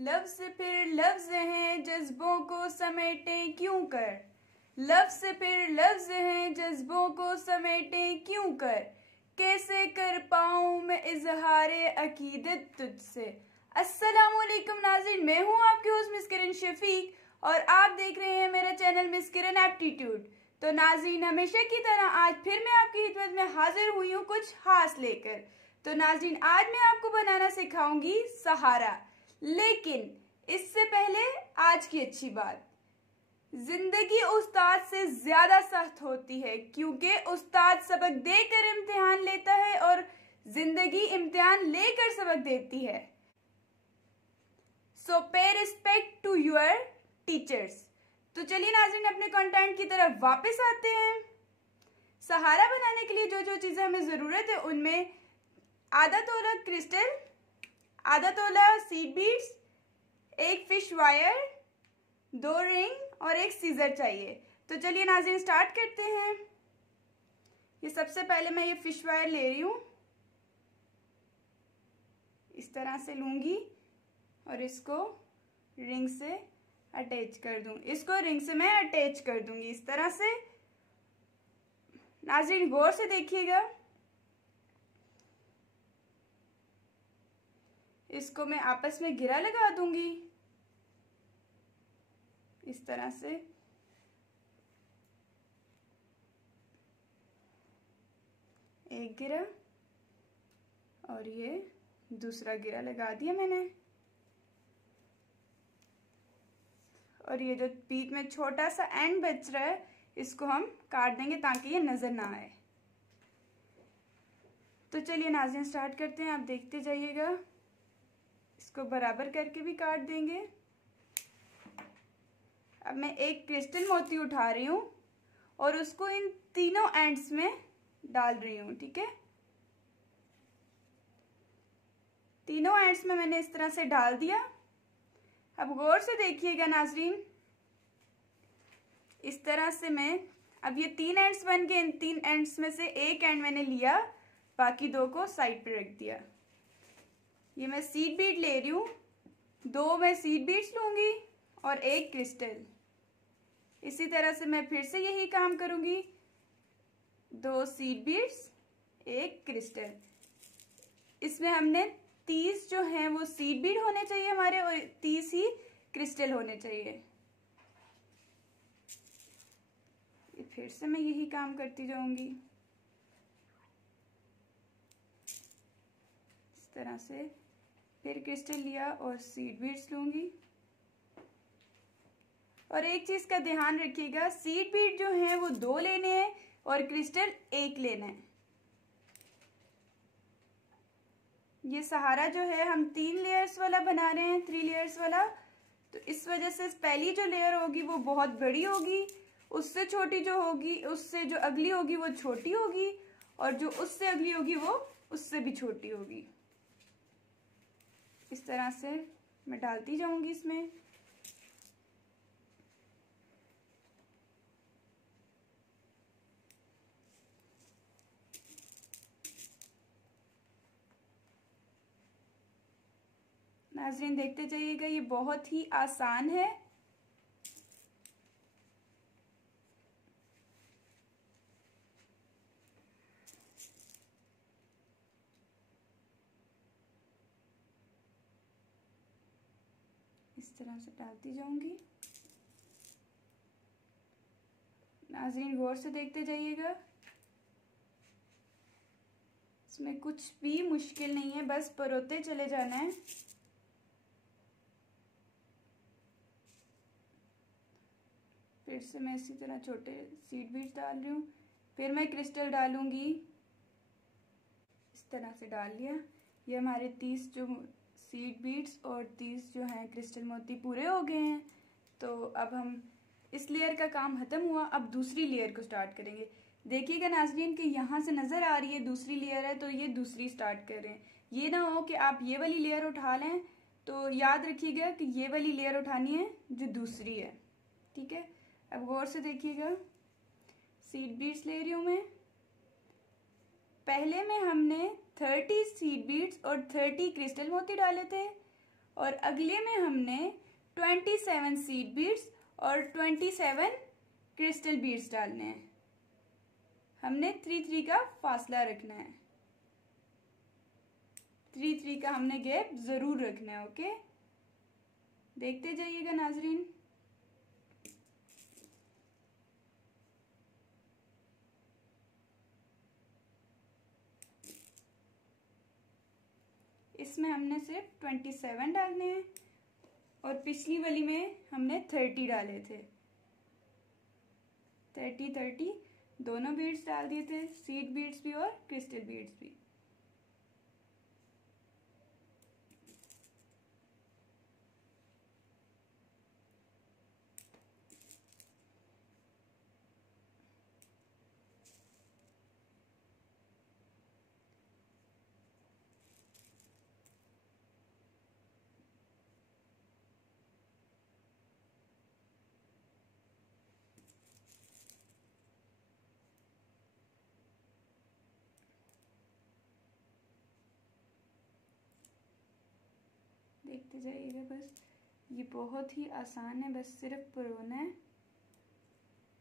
लफ्ज फिर लफ्ज हैं जज्बों को समेटे क्यों कर। लफ्ज फिर लफ्ज हैं जज्बों को समेटे क्यों कर। कैसे कर पाऊं मैं इजहारे अकीदत तुझसे। अस्सलामुअलैकुम नाज़रीन, मैं हूं आपकी होस्ट मिस किरण शफीक और आप देख रहे हैं मेरा चैनल मिस किरण एप्टीट्यूड। तो नाज़रीन, हमेशा की तरह आज फिर मैं आपकी खिदमत में हाजिर हुई हूँ कुछ खास लेकर। तो नाज़रीन, आज मैं आपको बनाना सिखाऊंगी सहारा। लेकिन इससे पहले आज की अच्छी बात, जिंदगी उस्ताद से ज्यादा सख्त होती है क्योंकि उस्ताद सबक देकर इम्तिहान लेता है और जिंदगी इम्तिहान लेकर सबक देती है। सो पे रिस्पेक्ट टू योर टीचर्स। तो चलिए नाज़रीन, अपने कंटेंट की तरफ वापस आते हैं। सहारा बनाने के लिए जो जो चीजें हमें जरूरत है उनमें आधा तोला क्रिस्टल, आधा तोला सीड बीड्स, एक फिश वायर, 2 रिंग और एक सीजर चाहिए। तो चलिए नाज़रीन स्टार्ट करते हैं। ये सबसे पहले मैं ये फिश वायर ले रही हूँ, इस तरह से लूंगी और इसको रिंग से अटैच कर दूं। इसको रिंग से मैं अटैच कर दूंगी इस तरह से। नाज़रीन गौर से देखिएगा, इसको मैं आपस में घेरा लगा दूंगी इस तरह से। एक घेरा और ये दूसरा घेरा लगा दिया मैंने। और ये जो बीच में छोटा सा एंड बच रहा है इसको हम काट देंगे ताकि ये नजर ना आए। तो चलिए नाज़रीन स्टार्ट करते हैं, आप देखते जाइएगा। इसको बराबर करके भी काट देंगे। अब मैं एक क्रिस्टल मोती उठा रही हूँ और उसको इन तीनों एंड्स में डाल रही हूँ, ठीक है। तीनों एंड्स में मैंने इस तरह से डाल दिया। अब गौर से देखिएगा नाज़रीन, इस तरह से मैं, अब ये 3 एंड्स बन गए। इन 3 एंड्स में से एक एंड मैंने लिया, बाकी 2 को साइड पे रख दिया। ये मैं सीड बीड ले रही हूँ, 2 मैं सीड बीड्स लूंगी और एक क्रिस्टल। इसी तरह से मैं फिर से यही काम करूंगी, 2 सीड बीड्स, एक क्रिस्टल। इसमें हमने 30 जो हैं वो सीड बीड होने चाहिए हमारे और 30 ही क्रिस्टल होने चाहिए। फिर से मैं यही काम करती जाऊंगी इस तरह से। फिर क्रिस्टल लिया और सीड बीड्स लूंगी। और एक चीज का ध्यान रखिएगा, सीड बीड जो हैं वो 2 लेने हैं और क्रिस्टल 1 लेना है। ये सहारा जो है हम 3 लेयर्स वाला बना रहे हैं, 3 लेयर्स वाला। तो इस वजह से पहली जो लेयर होगी वो बहुत बड़ी होगी, उससे छोटी जो होगी, उससे जो अगली होगी वो छोटी होगी और जो उससे अगली होगी वो उससे भी छोटी होगी। इस तरह से मैं डालती जाऊंगी इसमें। नाज़रीन देखते जाइएगा, ये बहुत ही आसान है। इस तरह से डालती जाऊंगी। नाज़रीन गौर से देखते जाइएगा, इसमें कुछ भी मुश्किल नहीं है, बस परोते चले जाना है। फिर से मैं इसी तरह छोटे सीड बीड्स डाल रही हूँ। फिर मैं क्रिस्टल डालूंगी, इस तरह से डाल लिया। ये हमारे 30 जो सीड बीड्स और 30 जो हैं क्रिस्टल मोती पूरे हो गए हैं। तो अब हम इस लेयर का काम खत्म हुआ, अब दूसरी लेयर को स्टार्ट करेंगे। देखिएगा नाज़रीन कि यहाँ से नजर आ रही है दूसरी लेयर है, तो ये दूसरी स्टार्ट कर रहे हैं। ये ना हो कि आप ये वाली लेयर उठा लें, तो याद रखिएगा कि ये वाली लेयर उठानी है जो दूसरी है, ठीक है। अब गौर से देखिएगा, सीड बीड्स ले रही हूँ मैं। पहले में हमने 30 सीड बीड्स और 30 क्रिस्टल मोती डाले थे और अगले में हमने 27 सीड बीड्स और 27 क्रिस्टल बीड्स डालने हैं। हमने 3-3 का फासला रखना है, 3-3 का हमने गैप जरूर रखना है। ओके, देखते जाइएगा नाजरीन। इसमें हमने सिर्फ 27 डालने हैं और पिछली वाली में हमने 30 डाले थे। 30 दोनों बीड्स डाल दिए थे, सीड बीड्स भी और क्रिस्टल बीड्स भी। देखते जाइएगा, बस ये बहुत ही आसान है, बस सिर्फ पुरोना है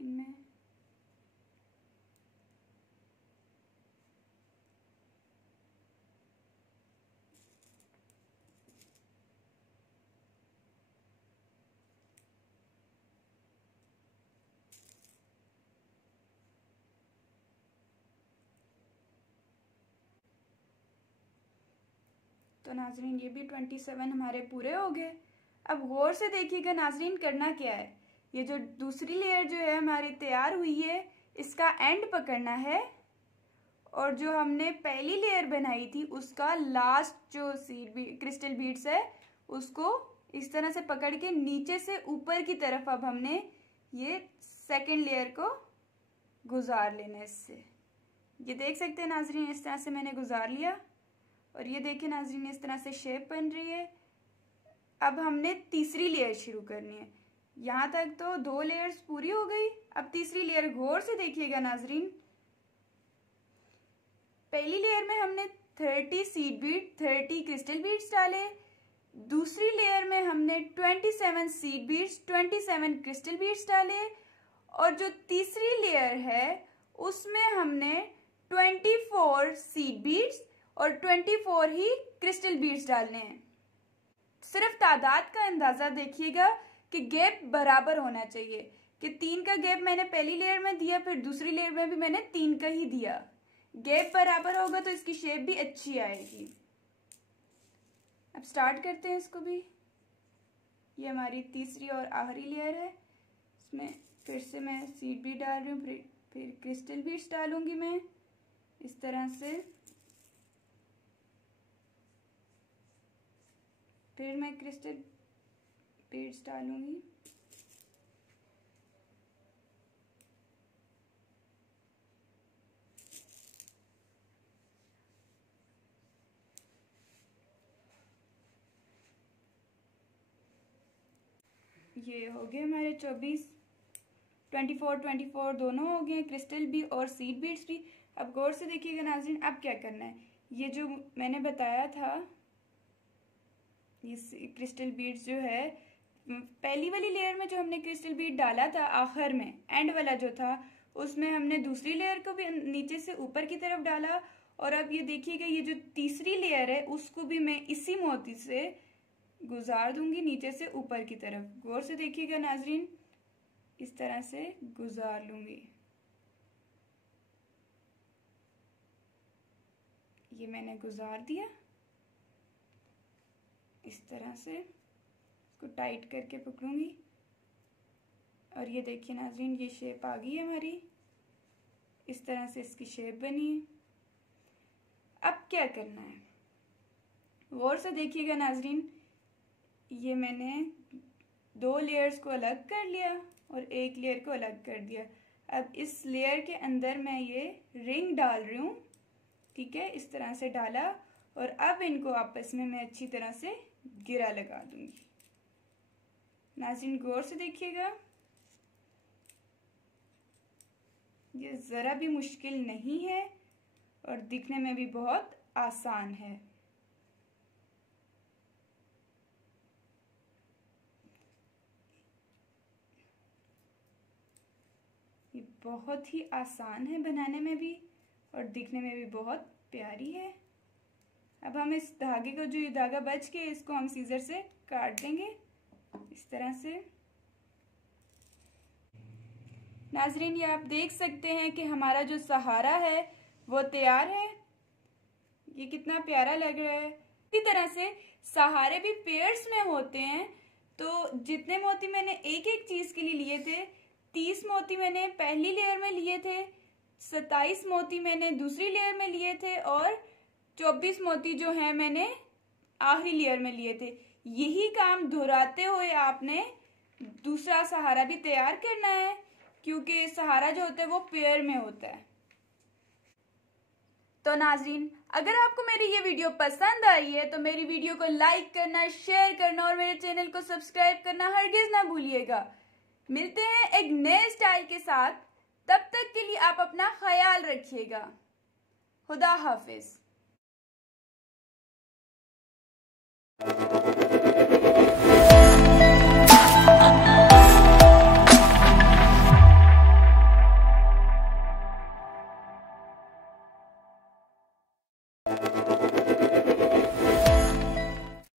इनमें। तो नाजरीन ये भी 27 हमारे पूरे हो गए। अब गौर से देखिएगा नाजरीन, करना क्या है, ये जो दूसरी लेयर जो है हमारी तैयार हुई है, इसका एंड पकड़ना है और जो हमने पहली लेयर बनाई थी उसका लास्ट जो क्रिस्टल बीड्स है उसको इस तरह से पकड़ के नीचे से ऊपर की तरफ अब हमने ये सेकेंड लेयर को गुजार लेना है इससे। ये देख सकते हैं नाजरीन, इस तरह से मैंने गुजार लिया और ये देखिए नाजरीन, इस तरह से शेप बन रही है। अब हमने तीसरी लेयर शुरू करनी है। यहाँ तक तो 2 लेयर्स पूरी हो गई, अब तीसरी लेयर गौर से देखिएगा नाजरीन। पहली लेयर में हमने 30 सीड बीड 30 क्रिस्टल बीड्स डाले, दूसरी लेयर में हमने 27 सीड बीड्स 27 क्रिस्टल बीड्स डाले और जो तीसरी लेयर है उसमें हमने 24 सीड बीड्स और 24 ही क्रिस्टल बीड्स डालने हैं। सिर्फ तादाद का अंदाजा देखिएगा कि गैप बराबर होना चाहिए कि 3 का गैप मैंने पहली लेयर में दिया, फिर दूसरी लेयर में भी मैंने 3 का ही दिया। गैप बराबर होगा तो इसकी शेप भी अच्छी आएगी। अब स्टार्ट करते हैं इसको भी। ये हमारी तीसरी और आखिरी लेयर है, इसमें फिर से मैं सीड बीड डाल रही हूँ, फिर क्रिस्टल बीड्स डालूंगी मैं इस तरह से, फिर मैं क्रिस्टल बीड्स डालूंगी। ये हो गए हमारे 24 दोनों हो गए, क्रिस्टल भी और सीड बीड्स भी। अब गौर से देखिएगा नाज़रीन, अब क्या करना है, ये जो मैंने बताया था ये क्रिस्टल बीड्स जो है पहली वाली लेयर में जो हमने क्रिस्टल बीड डाला था आखिर में एंड वाला जो था उसमें हमने दूसरी लेयर को भी नीचे से ऊपर की तरफ डाला और अब ये देखिएगा ये जो तीसरी लेयर है उसको भी मैं इसी मोती से गुजार दूंगी नीचे से ऊपर की तरफ। गौर से देखिएगा नाजरीन, इस तरह से गुजार लूंगी। ये मैंने गुजार दिया इस तरह से, इसको टाइट करके पकड़ूंगी और ये देखिए नाजरीन ये शेप आ गई है हमारी, इस तरह से इसकी शेप बनी है। अब क्या करना है, गौर से देखिएगा नाजरीन, ये मैंने 2 लेयर्स को अलग कर लिया और एक लेयर को अलग कर दिया। अब इस लेयर के अंदर मैं ये रिंग डाल रही हूँ, ठीक है, इस तरह से डाला और अब इनको आपस में मैं अच्छी तरह से गिरा लगा दूंगी। नाज़रीन गौर से देखिएगा, ये ज़रा भी मुश्किल नहीं है और दिखने में भी बहुत आसान है। बहुत ही आसान है बनाने में भी और दिखने में भी बहुत प्यारी है। अब हम इस धागे को, जो ये धागा बच के, इसको हम सीजर से काट देंगे इस तरह से। नाजरीन, ये आप देख सकते हैं कि हमारा जो सहारा है वो तैयार है। ये कितना प्यारा लग रहा है। इसी तरह से सहारे भी पेयर्स में होते हैं। तो जितने मोती मैंने एक एक चीज के लिए लिए थे, 30 मोती मैंने पहली लेयर में लिए थे, 27 मोती मैंने दूसरी लेयर में लिए थे और 24 मोती जो है मैंने आखिरी लेयर में लिए थे। यही काम दोहराते हुए आपने दूसरा सहारा भी तैयार करना है, क्योंकि सहारा जो होता है वो पेयर में होता है। तो नाजरीन, अगर आपको मेरी ये वीडियो पसंद आई है तो मेरी वीडियो को लाइक करना, शेयर करना और मेरे चैनल को सब्सक्राइब करना हरगिज ना भूलिएगा। मिलते हैं एक नए स्टाइल के साथ। तब तक के लिए आप अपना ख्याल रखिएगा। खुदा हाफिज।